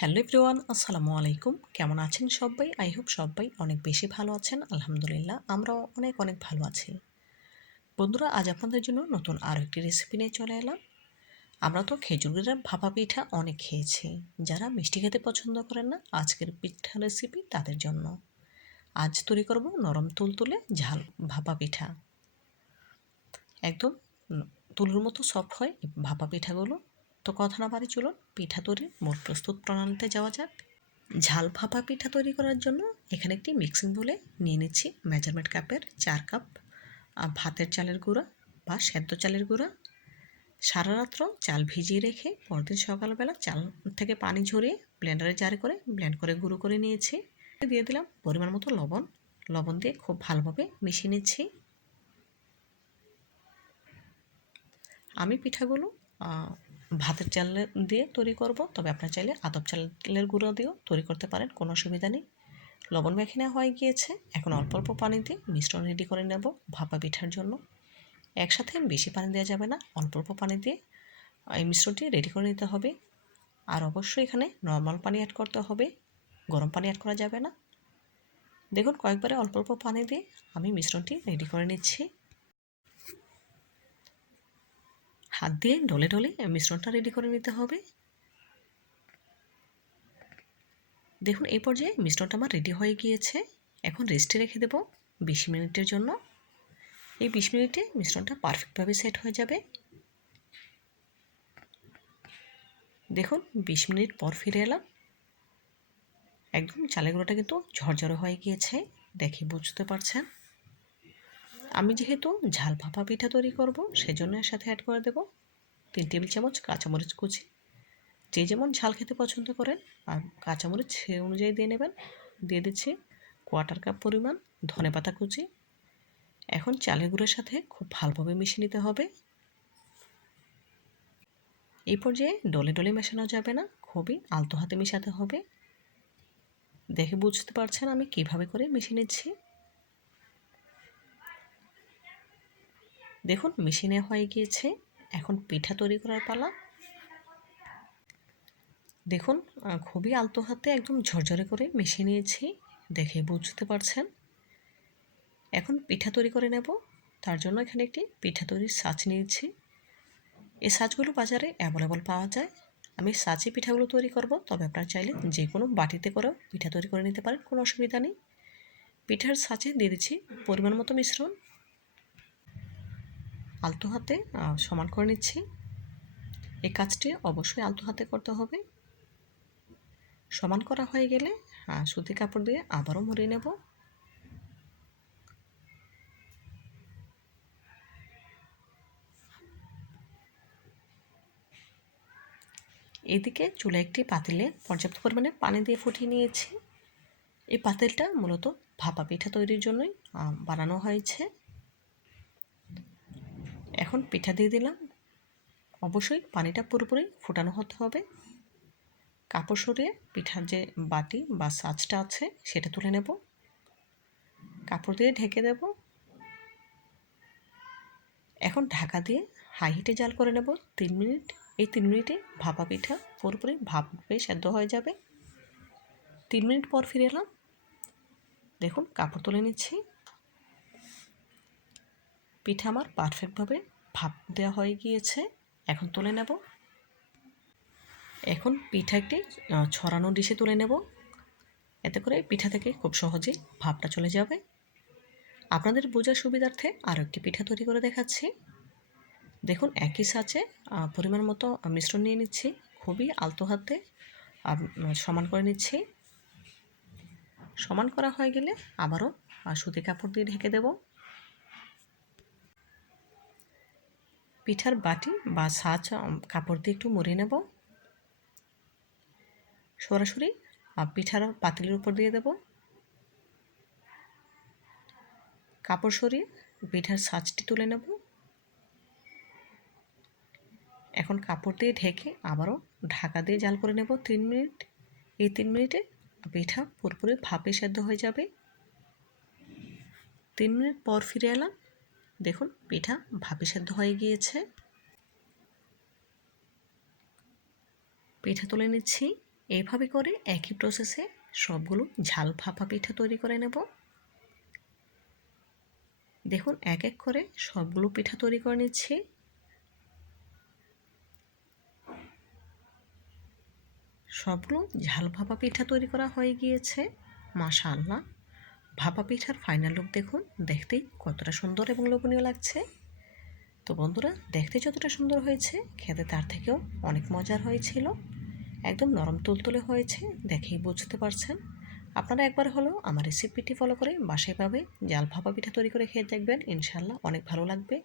Hello everyone, আসসালামু আলাইকুম। কেমন আছেন সবাই? আই হোপ সবাই অনেক বেশি ভালো আছেন। আলহামদুলিল্লাহ, আমরাও অনেক অনেক ভালো আছি। বন্ধুরা, আজ আপনাদের জন্য নতুন আরও একটি রেসিপি নিয়ে চলে এলাম। আমরা তো খেজুরের ভাপা পিঠা অনেক খেয়েছি। যারা মিষ্টি খেতে পছন্দ করেন না, আজকের পিঠা রেসিপি তাদের জন্য। আজ তৈরি করব নরম তুলতুলে ঝাল ভাপা পিঠা। একদম তুলোর মতো সফট হয় ভাপা পিঠাগুলো। তো কথা না বাড়ি চলুন, পিঠা তৈরির মূল প্রস্তুত প্রণালীতে যাওয়া যাক। ঝাল ভাপা পিঠা তৈরি করার জন্য এখানে একটি মিক্সিং বলে নিয়ে নিচ্ছি মেজারমেন্ট কাপের চার কাপ ভাতের চালের গুঁড়া বা সেদ্ধ চালের গুঁড়া। সারা রাত্র চাল ভিজিয়ে রেখে পরদিন সকালবেলা চাল থেকে পানি ঝরিয়ে ব্লেন্ডারে জারি করে ব্লেন্ড করে গুঁড়ো করে নিয়েছি। দিয়ে দিলাম পরিমাণ মতো লবণ। লবণ দিয়ে খুব ভালোভাবে মিশিয়ে নিচ্ছি। আমি পিঠাগুলো ভাতের চাল দিয়ে তৈরি করব। তবে আপনার চাইলে আদব চালের গুঁড়ো দিয়েও তৈরি করতে পারেন, কোনো অসুবিধা নেই। লবণ মেখে নেওয়া হয়ে গিয়েছে। এখন অল্প অল্প পানি দিয়ে মিশ্রণ রেডি করে নেব ভাপা পিঠার জন্য। একসাথে বেশি পানি দেওয়া যাবে না, অল্প অল্প পানি দিয়ে এই মিশ্রণটি রেডি করে নিতে হবে। আর অবশ্যই এখানে নর্মাল পানি অ্যাড করতে হবে, গরম পানি অ্যাড করা যাবে না। দেখুন কয়েকবারে অল্প অল্প পানি দিয়ে আমি মিশ্রণটি রেডি করে নিচ্ছি। হাত দিয়ে ডলে ডলে মিশ্রণটা রেডি করে নিতে হবে। দেখুন, এই পর্যায়ে মিশ্রণটা আমার রেডি হয়ে গিয়েছে। এখন রেস্টে রেখে দেব বিশ মিনিটের জন্য। এই বিশ মিনিটে মিশ্রণটা পারফেক্টভাবে সেট হয়ে যাবে। দেখুন, বিশ মিনিট পর ফিরে এলাম। একদম চালের গুঁড়োটা কিন্তু ঝরঝরে হয়ে গিয়েছে, দেখে বুঝতে পারছেন। আমি যেহেতু ঝাল ভাপা পিঠা তৈরি করব, সেজন্য এর সাথে অ্যাড করে দেব তিন টেবিল চামচ কাঁচামরিচ কুচি। যে যেমন ঝাল খেতে পছন্দ করেন, আর কাঁচামরিচ সে অনুযায়ী দিয়ে নেবেন। দিয়ে দিচ্ছি কোয়ার্টার কাপ পরিমাণ ধনে পাতা কুচি। এখন চালের গুঁড়োর সাথে খুব ভালোভাবে মিশিয়ে নিতে হবে। এই পর্যায়ে ডলে ডলে মেশানো যাবে না, খুবই আলতো হাতে মেশাতে হবে। দেখে বুঝতে পারছেন আমি কীভাবে করে মিশিয়ে নিচ্ছি। দেখুন, মেশিনে হয়ে গিয়েছে। এখন পিঠা তৈরি করার পালা। দেখুন খুবই আলতো হাতে একদম ঝরঝরে করে মিশিয়ে নিয়েছি। দেখে বুঝতে পারছেন। এখন পিঠা তৈরি করে নেব। তার জন্য এখানে একটি পিঠা তৈরির সাজ নিয়েছি। এই সাজগুলো বাজারে অ্যাভেলেবল পাওয়া যায়। আমি সাজে পিঠাগুলো তৈরি করব। তবে আপনারা চাইলে যে কোনো বাটিতে করেও পিঠা তৈরি করে নিতে পারেন। কোনো অসুবিধা নেই। পিঠার সাজে দিয়ে দিচ্ছি পরিমাণ মতো মিশ্রণ। আলতো হাতে সমান করে নিচ্ছি। এই কাজটি অবশ্যই আলতো হাতে করতে হবে। সমান করা হয়ে গেলে সুতি কাপড় দিয়ে আবারও মুড়িয়ে নেব। এদিকে চুলে একটি পাতিলে পর্যাপ্ত পরিমাণে পানি দিয়ে ফুটিয়ে নিয়েছি। এই পাতিলটা মূলত ভাপা পিঠা তৈরির জন্যই বানানো হয়েছে। এখন পিঠা দিয়ে দিলাম। অবশ্যই পানিটা পুরোপুরি ফোটানো হতে হবে। কাপড় সরিয়ে পিঠার যে বাটি বা সাজটা আছে সেটা তুলে নেব। কাপড় দিয়ে ঢেকে দেব। এখন ঢাকা দিয়ে হাই হিটে জাল করে নেব। তিন মিনিট, এই তিন মিনিটে ভাপা পিঠা পুরোপুরি ভাপে সেদ্ধ হয়ে যাবে। তিন মিনিট পর ফিরে এলাম। দেখুন, কাপড় তুলে নিচ্ছি। পিঠা আমার পারফেক্টভাবে ভাপ দেওয়া হয়ে গিয়েছে। এখন তুলে নেব। এখন পিঠা একটি ছড়ানো ডিশে তুলে নেব। এতে করে পিঠা থেকে খুব সহজেই ভাপটা চলে যাবে। আপনাদের বোঝার সুবিধার্থে আরও একটি পিঠা তৈরি করে দেখাচ্ছি। দেখুন, একই সাচে পরিমাণ মতো মিশ্রণ নিয়ে নিচ্ছি। খুবই আলতো হাতে সমান করে নিচ্ছি। সমান করা হয়ে গেলে আবারও সুতি কাপড় দিয়ে ঢেকে দেবো। পিঠার বাটি বা সাজ কাপড় দিয়ে একটু মুড়ে নেব। সরাসরি পিঠার পাতিলের উপর দিয়ে দেব। কাপড় সরিয়ে পিঠার সাজটি তুলে নেব। এখন কাপড় দিয়ে ঢেকে আবারও ঢাকা দিয়ে জাল করে নেব তিন মিনিট। এই তিন মিনিটে পিঠা পুরোপুরি ভাপে সেদ্ধ হয়ে যাবে। তিন মিনিট পর ফিরে এলাম। দেখুন, পিঠা ভাপে সেদ্ধ হয়ে গিয়েছে। পিঠা তুলে নিচ্ছি। এইভাবে করে একই প্রসেসে সবগুলো ঝাল ভাপা পিঠা তৈরি করে নেব। দেখুন, এক এক করে সবগুলো পিঠা তৈরি করে নিচ্ছি। সবগুলো ঝাল ভাপা পিঠা তৈরি করা হয়ে গিয়েছে। মাশাআল্লাহ। ভাপা পিঠার ফাইনাল লুক দেখুন। দেখতে কতটা সুন্দর এবং লোভনীয় লাগছে। তো বন্ধুরা, দেখতে যতটা সুন্দর হয়েছে, খেতে তার থেকেও অনেক মজার হয়েছিল। একদম নরম তুলতুলে হয়েছে, দেখেই বুঝতে পারছেন। আপনারা একবার হলো আমার রেসিপিটি ফলো করে বাসায় পাবে জাল ভাপা পিঠা তৈরি করে খেয়ে দেখবেন ইনশাল্লাহ অনেক ভালো লাগবে।